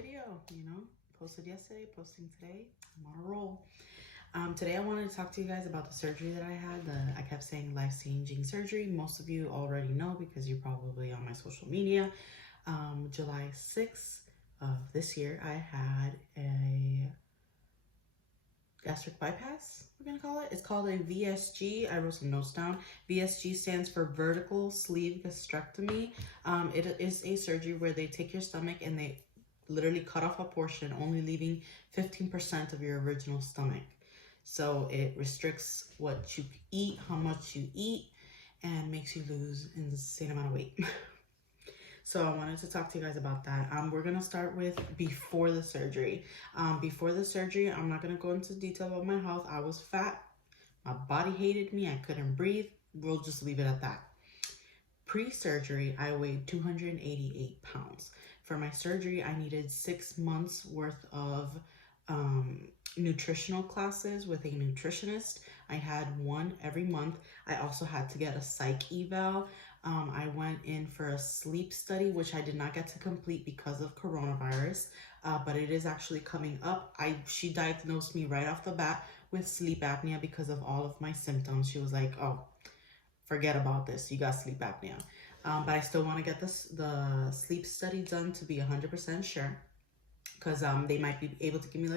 video, posted yesterday, posting today. I'm on a roll. Today I wanted to talk to you guys about the surgery that I had. I kept saying life-changing surgery. Most of you already know because you're probably on my social media. July 6th of this year, I had a gastric bypass, we're gonna call it. It's called a VSG. I wrote some notes down. VSG stands for vertical sleeve gastrectomy. It is a surgery where they take your stomach and they literally cut off a portion, only leaving 15% of your original stomach. So it restricts what you eat, how much you eat, and makes you lose an insane amount of weight. So I wanted to talk to you guys about that. We're gonna start with before the surgery. Before the surgery, I'm not gonna go into detail about my health. I was fat, my body hated me, I couldn't breathe. We'll just leave it at that. Pre-surgery, I weighed 288 pounds. For my surgery, I needed 6 months worth of nutritional classes with a nutritionist. I had one every month. I also had to get a psych eval. I went in for a sleep study, which I did not get to complete because of coronavirus, but it is actually coming up. She diagnosed me right off the bat with sleep apnea because of all of my symptoms. She was like, oh, forget about this, you got sleep apnea. But I still want to get the sleep study done to be 100% sure, because they might be able to give me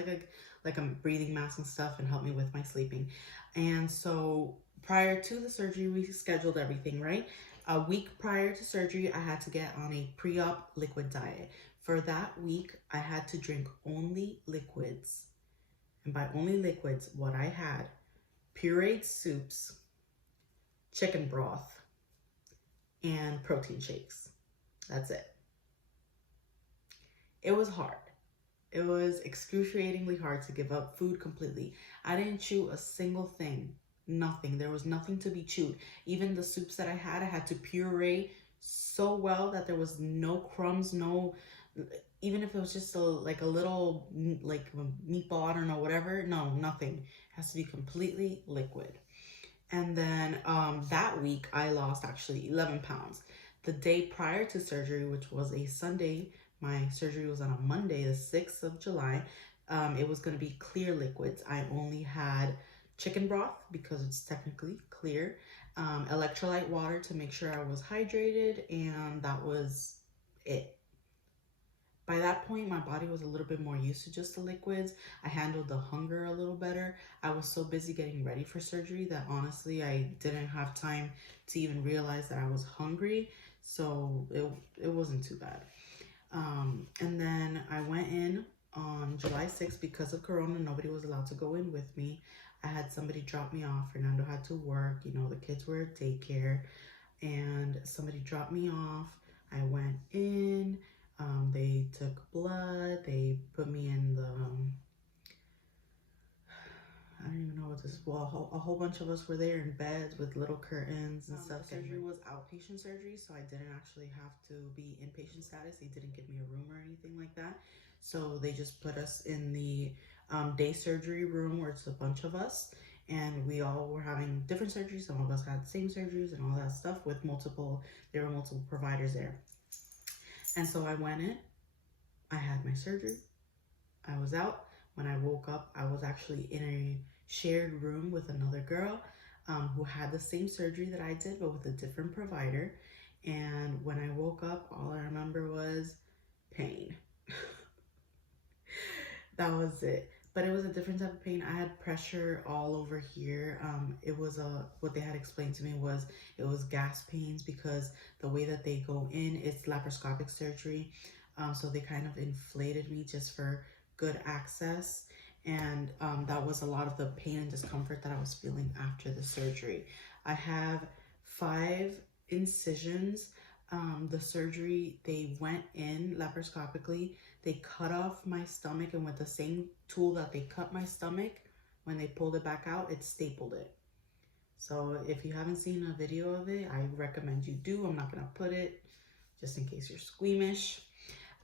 like a breathing mask and stuff and help me with my sleeping. And so prior to the surgery, we scheduled everything, right? A week prior to surgery, I had to get on a pre-op liquid diet. For that week, I had to drink only liquids. And by only liquids, what I had, pureed soups, chicken broth, and protein shakes. That's it. It was hard. It was excruciatingly hard to give up food completely. I didn't chew a single thing. Nothing. There was nothing to be chewed. Even the soups that I had to puree so well that there was no crumbs, even if it was just a little meatball, I don't know, whatever. No, nothing. It has to be completely liquid. And then that week I lost actually 11 pounds. The day prior to surgery, which was a Sunday, my surgery was on a Monday, the 6th of July. It was going to be clear liquids. I only had chicken broth because it's technically clear, electrolyte water to make sure I was hydrated, and that was it. By that point, my body was a little bit more used to just the liquids. I handled the hunger a little better. I was so busy getting ready for surgery that honestly, I didn't have time to even realize that I was hungry. So it wasn't too bad. And then I went in on July 6th because of Corona. Nobody was allowed to go in with me. I had somebody drop me off. Fernando had to work. The kids were at daycare. And somebody dropped me off. I went in. They took blood. They put me in the... I don't even know what this is. Well, a whole bunch of us were there in beds with little curtains and stuff. The surgery was outpatient surgery, so I didn't actually have to be inpatient status. They didn't give me a room or anything like that. So they just put us in the day surgery room where it's a bunch of us. And we all were having different surgeries. Some of us had the same surgeries and all that stuff there were multiple providers there. And so I went in. I had my surgery. I was out. When I woke up, I was actually in a shared room with another girl who had the same surgery that I did, but with a different provider. And when I woke up, all I remember was pain. That was it. But it was a different type of pain. I had pressure all over here. It was what they had explained to me was it was gas pains because the way that they go in, it's laparoscopic surgery. So they kind of inflated me just for good access, and that was a lot of the pain and discomfort that I was feeling after the surgery. I have 5 incisions. The surgery, they went in laparoscopically, they cut off my stomach, and with the same tool that they cut my stomach, when they pulled it back out, it stapled it. So if you haven't seen a video of it, I recommend you do. I'm not gonna put it just in case you're squeamish,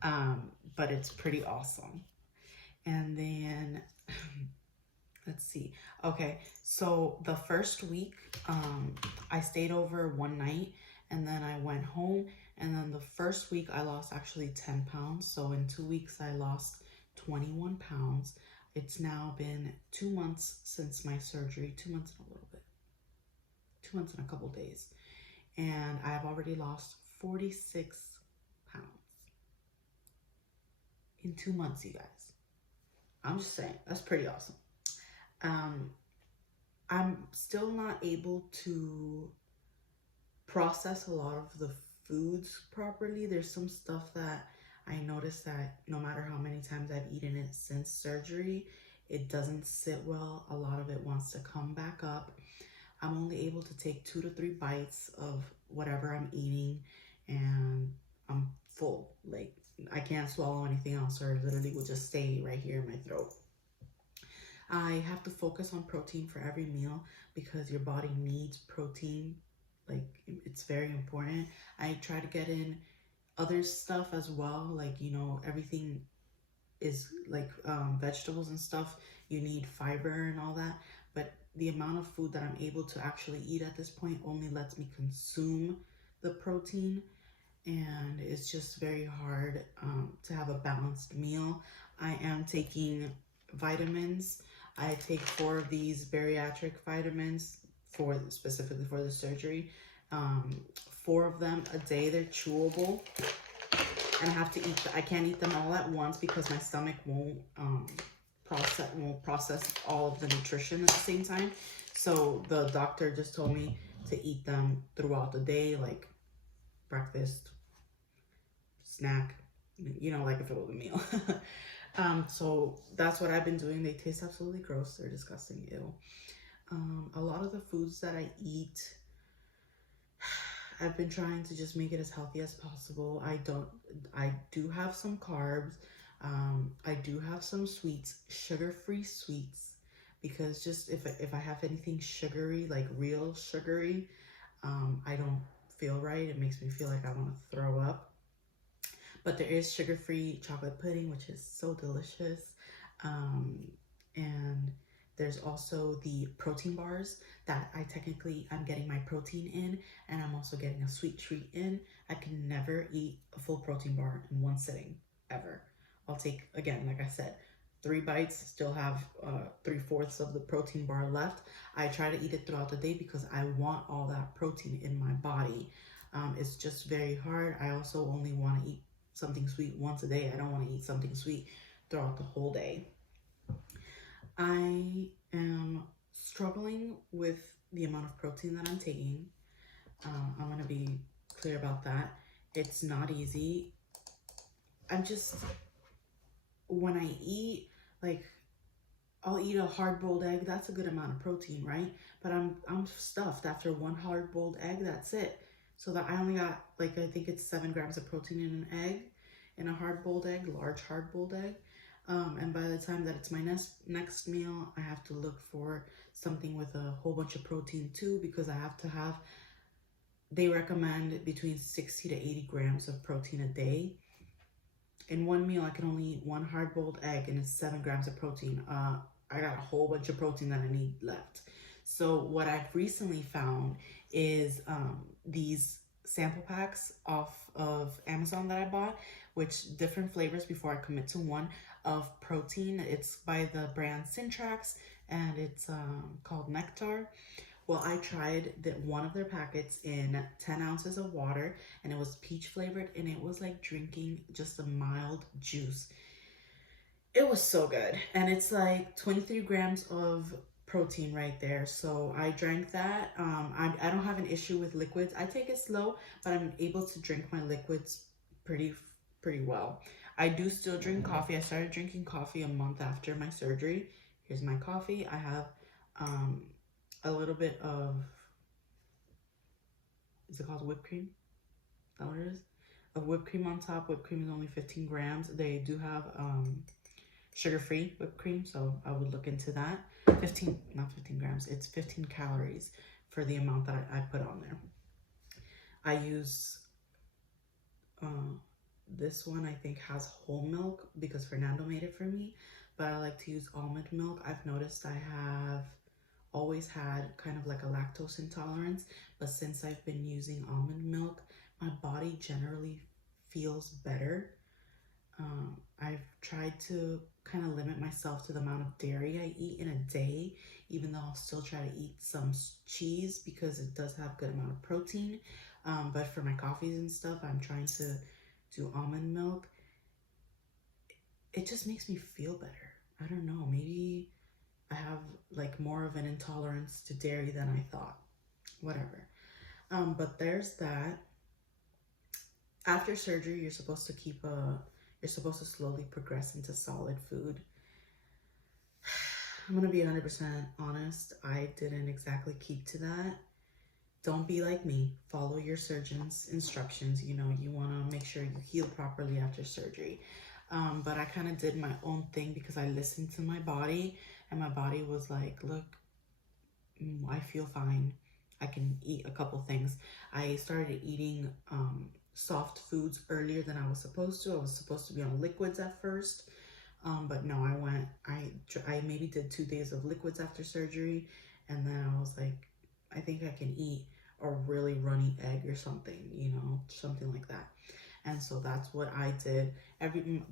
but it's pretty awesome. And then, let's see. Okay, so the first week, I stayed over one night, and then I went home, And then the first week I lost actually 10 pounds. So in 2 weeks I lost 21 pounds. It's now been 2 months since my surgery, 2 months and a little bit, 2 months and a couple days. And I've already lost 46 pounds in 2 months, you guys. I'm just saying, that's pretty awesome. Um, I'm still not able to process a lot of the foods properly. There's some stuff that I noticed that no matter how many times I've eaten it since surgery, it doesn't sit well. A lot of it wants to come back up. I'm only able to take 2 to 3 bites of whatever I'm eating and I'm full. Like, I can't swallow anything else, or it literally will just stay right here in my throat. I have to focus on protein for every meal because your body needs protein. Like, it's very important. I try to get in other stuff as well. Like, everything is like vegetables and stuff. You need fiber and all that. But the amount of food that I'm able to actually eat at this point only lets me consume the protein, and it's just very hard to have a balanced meal. I am taking vitamins. I take 4 of these bariatric vitamins for specifically for the surgery. 4 of them a day. They're chewable, and I have to eat. I can't eat them all at once because my stomach won't process all of the nutrition at the same time. So the doctor just told me to eat them throughout the day, like breakfast, snack, like if it was a meal. So that's what I've been doing. They taste absolutely gross. They're disgusting. Ew. A lot of the foods that I eat, I've been trying to just make it as healthy as possible. I do have some carbs. I do have some sweets, sugar-free sweets, because just if I have anything sugary, like real sugary, I don't feel right. It makes me feel like I want to throw up. But there is sugar-free chocolate pudding, which is so delicious. Um, and there's also the protein bars that I'm getting my protein in, and I'm also getting a sweet treat in. I can never eat a full protein bar in one sitting, ever. I'll take, again, like I said, 3 bites, still have 3/4 of the protein bar left. I try to eat it throughout the day because I want all that protein in my body. It's just very hard. I also only want to eat something sweet once a day. I don't want to eat something sweet throughout the whole day. I am struggling with the amount of protein that I'm taking. I want to be clear about that. It's not easy. When I eat, like, I'll eat a hard-boiled egg. That's a good amount of protein, right? But I'm stuffed after one hard-boiled egg. That's it. So that I only got, like, I think it's 7 grams of protein in an egg, in a hard-boiled egg, large hard-boiled egg. And by the time that it's my next meal, I have to look for something with a whole bunch of protein too, because they recommend between 60 to 80 grams of protein a day. In one meal, I can only eat one hard-boiled egg, and it's 7 grams of protein. I got a whole bunch of protein that I need left. So what I've recently found is these sample packs off of Amazon that I bought, which different flavors before I commit to one, of protein. It's by the brand Syntrax, and it's called Nectar. Well, I tried one of their packets in 10 ounces of water, and it was peach flavored, and it was like drinking just a mild juice. It was so good. And it's like 23 grams of protein right there. So I drank that. I don't have an issue with liquids. I take it slow, but I'm able to drink my liquids pretty well. I do still drink coffee. I started drinking coffee a month after my surgery. Here's my coffee. I have a little bit of, is it called whipped cream? Is that what it is? Of whipped cream on top. Whipped cream is only 15 grams. They do have sugar-free whipped cream, so I would look into that. Not 15 grams, it's 15 calories for the amount that I put on there. I use this one, I think has whole milk because Fernando made it for me, but I like to use almond milk. I've noticed I have always had kind of like a lactose intolerance, but since I've been using almond milk, my body generally feels better. I've tried to kind of limit myself to the amount of dairy I eat in a day, even though I'll still try to eat some cheese because it does have good amount of protein. But for my coffees and stuff, I'm trying to do almond milk. It just makes me feel better. I don't know, maybe I have like more of an intolerance to dairy than I thought. Whatever. But there's that. After surgery, you're supposed to slowly progress into solid food. I'm gonna be 100% honest. I didn't exactly keep to that. Don't be like me. Follow your surgeon's instructions. You know, you want to make sure you heal properly after surgery. But I kind of did my own thing because I listened to my body, and my body was like, look, I feel fine. I can eat a couple things. I started eating soft foods earlier than I was supposed to. I was supposed to be on liquids at first. But no, I maybe did 2 days of liquids after surgery. And then I was like, I think I can eat a really runny egg or something, you know, something like that. And so that's what I did.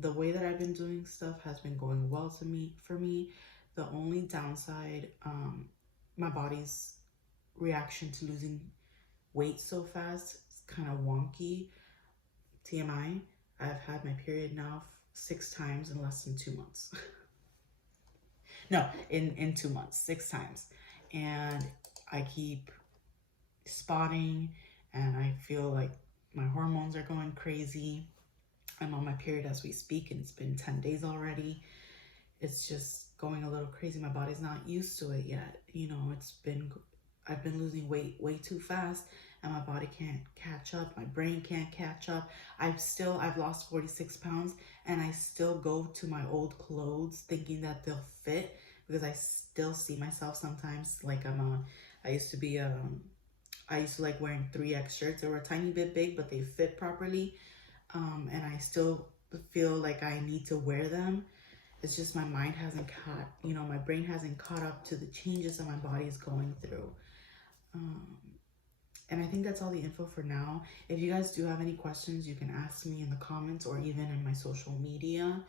The way that I've been doing stuff has been going well for me. The only downside, my body's reaction to losing weight so fast is kind of wonky. TMI, I've had my period now 6 times in less than 2 months. No, in 2 months, 6 times. And I keep spotting and I feel like my hormones are going crazy. I'm on my period as we speak and it's been 10 days already. It's just going a little crazy. My body's not used to it yet. You know, I've been losing weight way too fast and my body can't catch up. My brain can't catch up. I've lost 46 pounds and I still go to my old clothes thinking that they'll fit because I still see myself sometimes like I used to like wearing 3X shirts. They were a tiny bit big, but they fit properly. And I still feel like I need to wear them. It's just my mind hasn't my brain hasn't caught up to the changes that my body is going through. And I think that's all the info for now. If you guys do have any questions, you can ask me in the comments or even in my social media.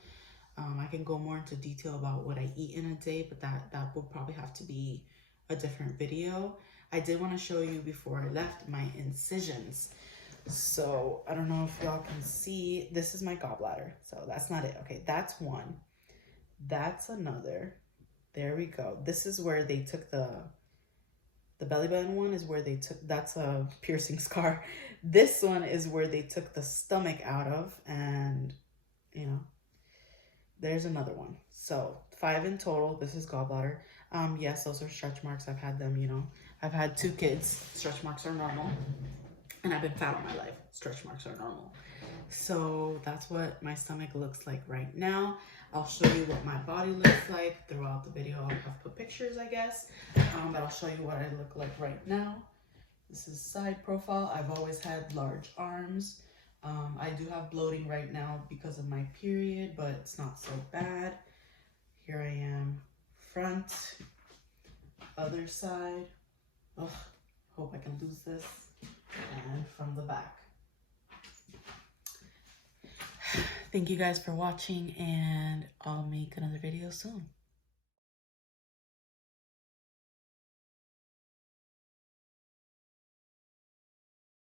I can go more into detail about what I eat in a day, but that will probably have to be a different video. I did want to show you before I left my incisions. So I don't know if y'all can see. This is my gallbladder. So that's not it. Okay, that's one. That's another. There we go. This is where they took the belly button one is where they took, that's a piercing scar. This one is where they took the stomach out of, and you know, there's another one. So 5 in total. This is gallbladder. Yes, those are stretch marks. I've had them, you know. I've had 2 kids. Stretch marks are normal. And I've been fat all my life. Stretch marks are normal. So that's what my stomach looks like right now. I'll show you what my body looks like throughout the video. I'll have put pictures, I guess. But I'll show you what I look like right now. This is side profile. I've always had large arms. I do have bloating right now because of my period, but it's not so bad. Here I am, front, other side. Ugh, hope I can lose this. And from the back. Thank you guys for watching, and I'll make another video soon.